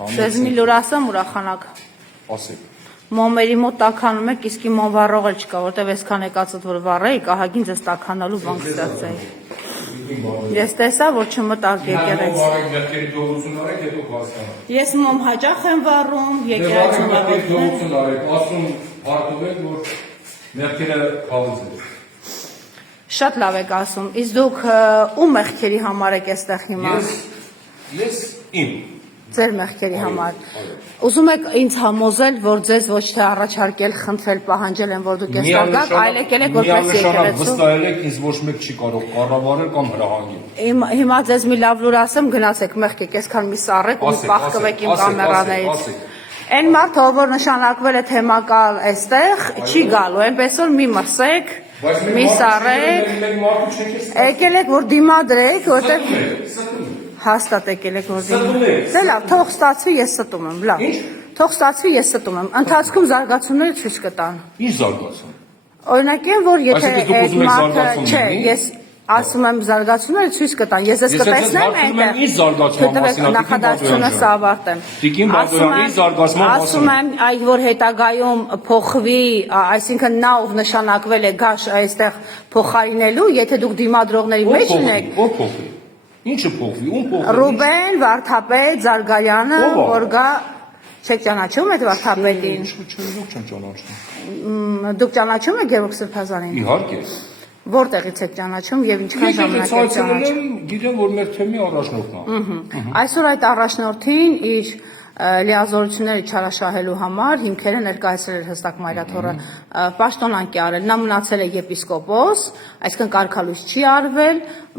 Ձեզ մի լուր ասեմ ուրախանակ։ Ասեք։ Մոմերի մոտ տաքանում եք, իսկ իմ մոմ վառող էլ չկա, որտեվ այսքան եկածդ որ վառեիք, ահագին ձեզ տաքանալու բան կստացեի։ Ես տեսա, որ չմտակ եկեղեցի։ Ես մոմ հաճախ եմ վառում, եկեղեցում ասում հարթով եք, որ մեղքերը խաղուց եք։ Շատ լավ եք ասում, իսկ դուք ում մեղքերի համար եք այստեղ հիմա։ Ես իմ։ Ձեր մեղքերի համար։ Ուզում եք ինձ համոզել, որ ձեզ ոչ թե առաջարկել, խնդրել, պահանջել են, որ դուք այստեղ գաք, այլ եկել եք որպես եկեղեցու։ Վստահել եք, ինձ ոչ մեկ չի կարող կառավարել կամ հրահանգել։ Հիմա ձեզ մի լավ լուր ասեմ, գնացեք մեղք եք, այսքան մի սառեք ու պահկվեք իմ կամերաներից։ Այն մարդը, որ նշանակվել է թեմակալ այստեղ, չի գալու, այնպես որ մի մրսեք, մի սառեք, եկել եք, որ դիմադրեք, որտեղ հաստատ եկել եք, որ դիմադրեք։ Դե լավ, թող ստացվի, ես ստում եմ, լավ։ Թող ստացվի, ես ստում եմ։ Ընթացքում զարգացումները ցույց կտան։ Ինչ զարգացում։ Օրինակ են, որ եթե այդ մարդը, չէ, ես ասում եմ զարգացումները ցույց կտան, ես ես կտեսնեմ այնտեղ։ Ինչ զարգացում մասին նախադասությունը ավարտեմ։ Տիկին Բադոյանի զարգացման մասին։ Ասում եմ, այ որ հետագայում փոխվի, այսինքն նա ով նշանակվել է գաշ այստեղ փոխարինելու, եթե դուք դիմադրողների մեջ ունեք։ Ո՞վ փոխվի։ Ինչը փոխվի, ում փոխվի։ Ռուբեն Վարդապետ Զարգարյանը, որ գա, չեք ճանաչում այդ Վարդապետին։ Դուք չեմ ճանաչում։ Դուք ճանաչում եք Գևորգ Սրբազանին։ Իհարկե։ Որտեղից եք ճանաչում եւ ինչքան ժամանակ եք ճանաչում։ Գիտեմ, որ մեր թեմի առաջնորդն է։ Այսօր այդ առաջնորդին իր լիազորությունները չարաշահելու համար հիմքերը ներկայացրել էր հստակ Մայրաթոռը պաշտոնանկ է արել, նա մնացել է եպիսկոպոս, այսինքն կարգալույս չի արվել,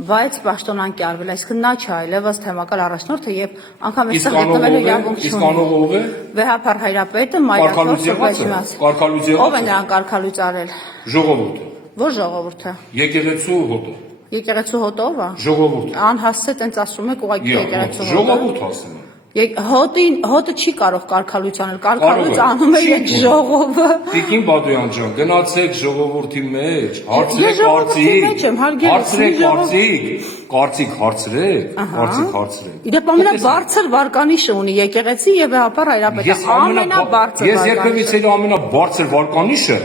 բայց պաշտոնանկ է արվել, այսինքն նա չի այլևս թեմակալ առաջնորդը եւ անգամ այստեղ գտնվելու իրավունք չունի։ Իսկ անողը ով է։ Վեհապար Հայրապետը Մայրաթոռ Սրբազանյան։ Կարգալույս եղած։ Ով է նրան կարգալույս արել։ Ժողովուրդը։ Ո՞ր ժողովուրդը։ Եկեղեցու հոտը։ Եկեղեցու հոտով է։ Ժողովուրդը։ Անհասցե տենց ասում եք ուղղակի եկեղեցու հոտը։ Ժողովուրդ ասում եմ։ Հոտը չի կարող կարգալույս անել, կարգալույս անում է այդ ժողովը։ Տիկին Բադոյան ջան, գնացեք ժողովրդի մեջ, հարցրեք կարծիք։ Իդեպ ամենաբարձր վարկանիշը ունի եկեղեցի եւ վեհապար Հայրապետը, ամենաբարձր։ Ես երբևիցե ամենաբարձր վարկանիշը,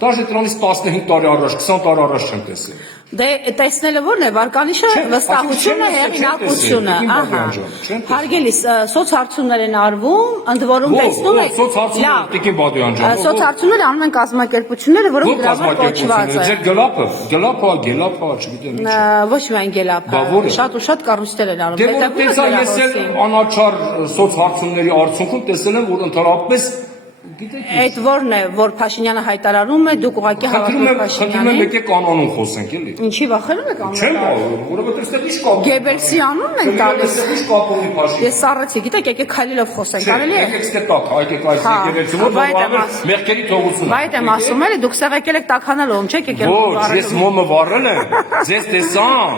դաժե դրանից 15 տարի առաջ, 20 տարի առաջ չեմ տեսել։ Դե տեսնելը ո՞րն է վարկանիշը, վստահությունը, հեղինակությունը, ահա։ Հարգելի, սոցհարցումներ են արվում, ընդ որում տեսնում եք։ Սոցհարցումներ, Տիկին Բադոյան ջան։ Սոցհարցումներ անում են կազմակերպությունները, որոնք դրամը կոչված է։ Ձեր գելափա, չգիտեմ ինչ։ Ոչ միայն գելափա, շատ ու շատ կառույցներ են անում։ Դե որ տեսա ես էլ անաչառ սոցհարցումների արդյունքում տեսել եմ, որ ընդհանրապես Այդ որն է, որ Փաշինյանը հայտարարում է, դուք ուղղակի հավատում եք Փաշինյանին։ Խնդրում եմ եկեք կանոնում խոսենք, էլի։ Ինչի վախենում եք կանոնը։ Չեմ, որովհետև այստեղ ինչ կապ։ Գեբելսի անունն են տալիս։ Ինչ կապ ունի Փաշինյանը։ Ես սառեցի, գիտեք, եկեք քայլելով խոսենք, կարելի է։ Եկեք ստեփակ, եկեք այս եկեղեցու մոտ մեղքերի թողություն։ Բայց եմ ասում էլի, դուք սեղ եկել եք տաքանալու, չեք եկել վառել։ Ոչ, ես մոմը վառել եմ, ձեզ տեսամ,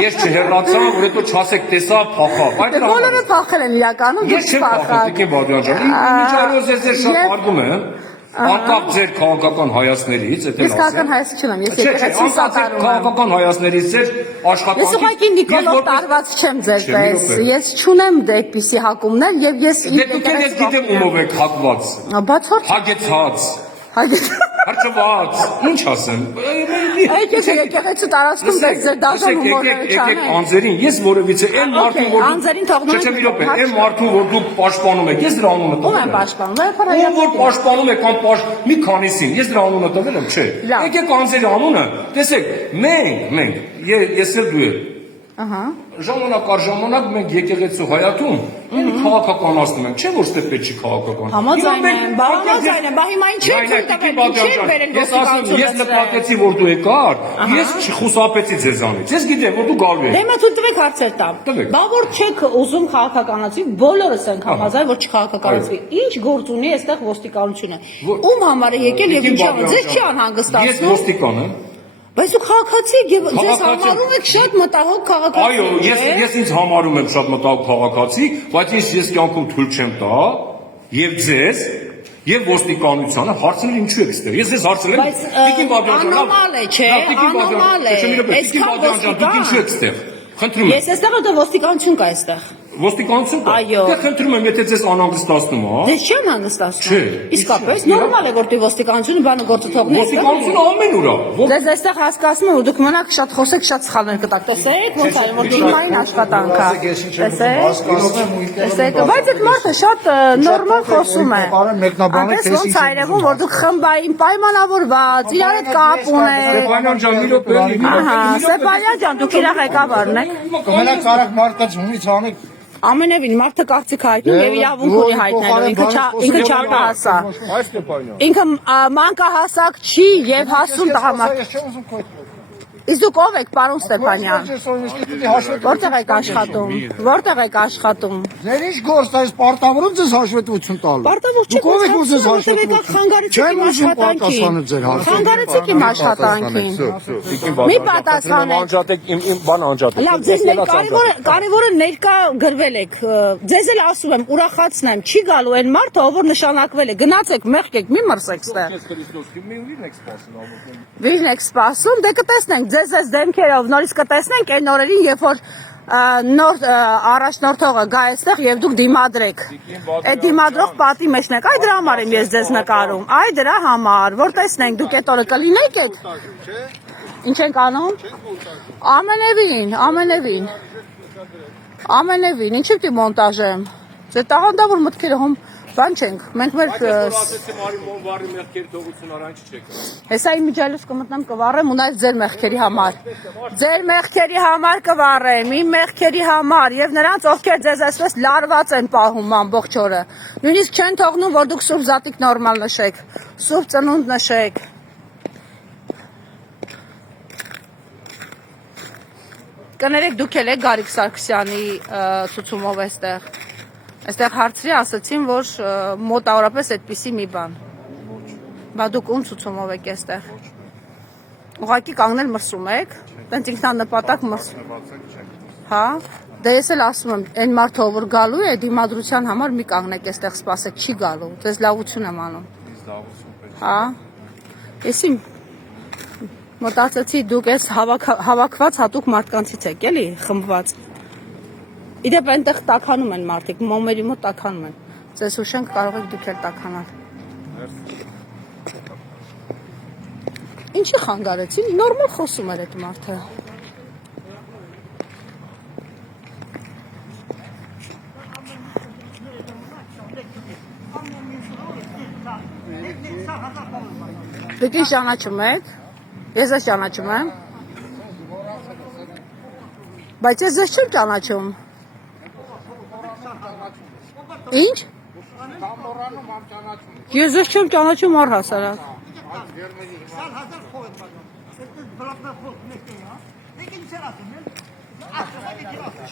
ես չհեռացա, որ հետո չասեք տեսա, փախա։ Բոլորը փախել են իրականում, դուք չփախաք։ Տիկին Բադոյան ջան, միջարոս ես շատ հարգում եմ։ Անկախ ձեր քաղաքական հայացքներից, եթե ես քաղաքական հայացք չունեմ, ես եկեղեցի սատարում եմ։ Քաղաքական հայացքներից ձեր աշխատանքի։ Ես ուղղակի Նիկոլով տարված չեմ ձեր պես։ Ես չունեմ այդպիսի հակումներ եւ ես դուք ես գիտեմ ումով եք հակված։ Բացարձ հագեցած։ Հարճված, ինչ ասեմ։ Այդ եկեղեցու տարածքում ձեր դաշան հումորները չանեն։ Եկեք անձերին, ես որևիցե այն մարդուն, որ անձերին թողնում եք։ Չէ, մի րոպե, այն մարդուն, որ դուք պաշտպանում եք, ես դրա անունը տվել եմ։ Ո՞ւմ եմ պաշտպանում։ Ով որ պաշտպանում է կամ մի քանիսին, ես դրա անունը տվել եմ, չէ։ Եկեք անձերի անունը, տեսեք, մենք, ես էլ դու եք։ Ահա։ Ժամանակ առ ժամանակ մենք եկեղեցու հայաթում էլի քաղաքականացնում ենք, չէ՞ որ ստե պետք չի քաղաքական։ Համաձայն եմ, բա հիմա ինչ եք տվել, ես ասում, ես նկատեցի, որ դու եկար, ես չխուսափեցի ձեզանից։ Ես գիտեմ, որ դու գալու ես։ Դե մա թույլ տվեք հարցեր տամ։ Բա որ չեք ուզում քաղաքականացվի, բոլորս ենք համաձայն, որ չքաղաքականացվի։ Ինչ գործ ունի այստեղ ոստիկանությունը։ Ում համար է եկել եւ ինչա՞, ձեզ չի անհանգստացնում։ Ես ոստիկան եմ։ Բայց դուք քաղաքացի եք եւ ձեզ համարում եք շատ մտահոգ քաղաքացի։ Այո, ես ինձ համարում եմ շատ մտահոգ քաղաքացի, բայց ես կյանքում թույլ չեմ տա եւ ձեզ եւ ոստիկանությանը հարցնել ինչու եք ստեղ։ Ես ձեզ հարցրել եմ, Տիկին Բադոյան ջան, անորմալ է, չէ, անորմալ է։ Տիկին Բադոյան ջան, դուք ինչու եք ստեղ։ Խնդրում եմ։ Ես այստեղ դու ոստիկանություն կա այստեղ։ ոստիկանություն կա։ Այո։ Դե խնդրում եմ, եթե ձեզ անհանգստացնում է, Դες չեմ հանգստացնում։ Չէ, Իսկապես նորմալ է որ դու ոստիկանությունը բանը գործը թողնես։ ոստիկանությունը ամեն ուր է։ Դες այստեղ հասկացնում ու դուք մնաք շատ խոսեք, շատ սխալներ կտակ։ Տեսեք, ոնց է, որ դիմային աշխատանք է։ Տեսեք, բայց այդ մարդը շատ նորմալ խոսում է։ Այնպես ոնց է երևում, որ դուք խմբային պայմանավորված, իրար հետ կապ ունեք։ Ստեփանյան ջան, մի րոպե։ Ահա, Սեպանյան ջան, դուք իր ղեկավարն եք։ Կմնաք կարակ մարդկա ումից անեք Ամենևին մարդը կարծիք հայտնում եւ իրավունք ունի հայտնելու, ինքը չափահասա։ Այս Ստեփանյան Ինքը մանկահասակ չի եւ հասուն տղամարդ։ Ես չեմ ուզում քո Իսկ դուք ով եք, պարոն Ստեփանյան։ Որտեղ եք աշխատում։ Որտեղ եք աշխատում։ Ձեր ինչ գործ է, պարտավորում ձեզ հաշվետվություն տալ։ Պարտավոր Դուք ով եք ուզես Խանգարեցիք իմ աշխատանքին։ Մի պատասխանեք։ Անջատեք իմ բան անջատեք։ Լավ, ձեզ կարևորը ներկա գրվել եք։ Ձեզ էլ ասում եմ, ուրախացնեմ, չի գալու այն մարդը, ով որ նշանակվել է։ Գնացեք, մեղքեք, մի մրսեք ստեղ։ Վիրն եք սպասում, դե կտեսնենք, ձեզ դեմքերով նորից կտեսնենք այն օրերին, երբ որ նոր առաջնորդողը գա այստեղ եւ դուք դիմադրեք։ Այդ դիմադրող պատի մեջն եք։ Այ դրա համար եմ ես ձեզ նկարում։ Այ դրա համար, որ տեսնենք դուք այդ օրը կլինեք եք։ Ինչ ենք անում։ Ամենևին, ինչի՞ պիտի մոնտաժեմ։ Ձեր տաղանդավոր մտքերը հում բան չենք։ Մենք մեր Հեսա իմ միջալուց կմտնեմ կվառեմ ու նաև ձեր մեղքերի համար։ Ձեր մեղքերի համար կվառեմ, իմ մեղքերի համար եւ նրանց ովքեր ձեզ այսպես լարված են պահում ամբողջ օրը։ Նույնիսկ չեն թողնում, որ դուք սուրբ զատիկ նորմալ նշեք, սուրբ ծնունդ նշեք։ Կներեք դուք էլ եք Գարիկ Սարգսյանի ցուցումով այստեղ։ Այստեղ հարցրի ասացին, որ մոտավորապես այդպիսի մի բան։ Բա դուք ում ցուցումով եք այստեղ։ Ուղղակի կանգնել մրսում եք, տենց ինքնանպատակ մրսում։ Հա, դե ես էլ ասում եմ, այն մարդը որ գալու է դիմադրության համար մի կանգնեք այստեղ սպասեք, չի գալու։ Ձեզ լավություն եմ անում։ Հա։ Ես իմ մտածեցի դուք այս հավաքված հատուկ մարդկանցից եք, էլի, խմբված։ Իդեպ այնտեղ տաքանում են մարդիկ, մոմերի մոտ տաքանում են։ Ձեզ հուշենք կարող եք դուք էլ տաքանալ։ Ինչի խանգարեցին, նորմալ խոսում էր այդ մարդը։ Դուք ինչ ճանաչում եք։ Ես ես ճանաչում եմ։ Բայց ես ձեզ չեմ ճանաչում։ Ինչ։ Ես ձեզ չեմ ճանաչում առհասարակ։